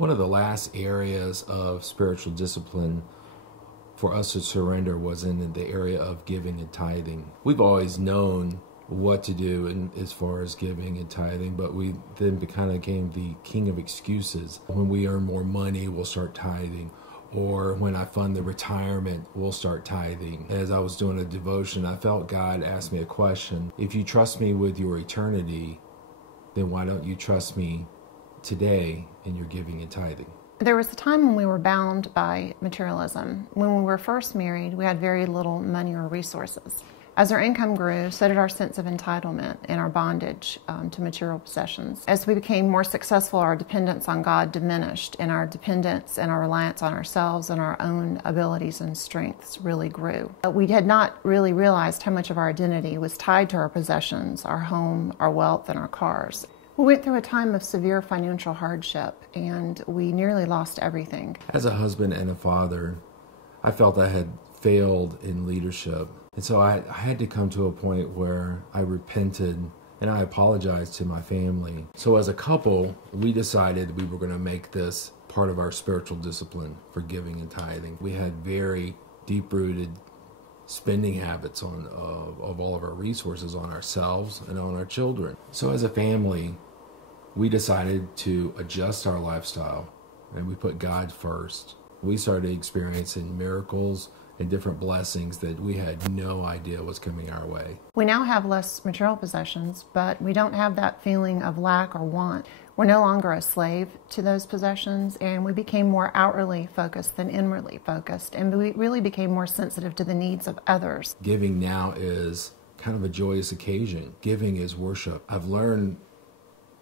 One of the last areas of spiritual discipline for us to surrender was in the area of giving and tithing. We've always known what to do as far as giving and tithing, but we then kind of became the king of excuses. When we earn more money, we'll start tithing. Or when I fund the retirement, we'll start tithing. As I was doing a devotion, I felt God ask me a question. If you trust me with your eternity, then why don't you trust me today in your giving and tithing? There was a time when we were bound by materialism. When we were first married, we had very little money or resources. As our income grew, so did our sense of entitlement and our bondage to material possessions. As we became more successful, our dependence on God diminished, and our dependence and our reliance on ourselves and our own abilities and strengths really grew. We had not really realized how much of our identity was tied to our possessions, our home, our wealth, and our cars. We went through a time of severe financial hardship, and we nearly lost everything. As a husband and a father, I felt I had failed in leadership. And so I had to come to a point where I repented and I apologized to my family. So as a couple, we decided we were going to make this part of our spiritual discipline for giving and tithing. We had very deep-rooted spending habits of all of our resources on ourselves and on our children. So as a family, we decided to adjust our lifestyle and we put God first. We started experiencing miracles and different blessings that we had no idea was coming our way. We now have less material possessions, but we don't have that feeling of lack or want. We're no longer a slave to those possessions, and we became more outwardly focused than inwardly focused, and we really became more sensitive to the needs of others. Giving now is kind of a joyous occasion. Giving is worship. I've learned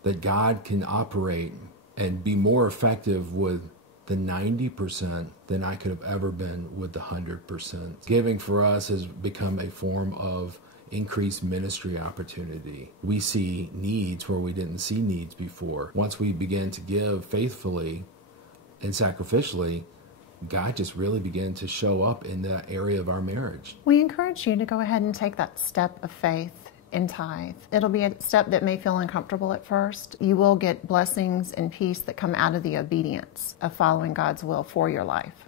that God can operate and be more effective with the 90% than I could have ever been with the 100%. Giving for us has become a form of increased ministry opportunity. We see needs where we didn't see needs before. Once we begin to give faithfully and sacrificially, God just really began to show up in that area of our marriage. We encourage you to go ahead and take that step of faith and tithe. It'll be a step that may feel uncomfortable at first. You will get blessings and peace that come out of the obedience of following God's will for your life.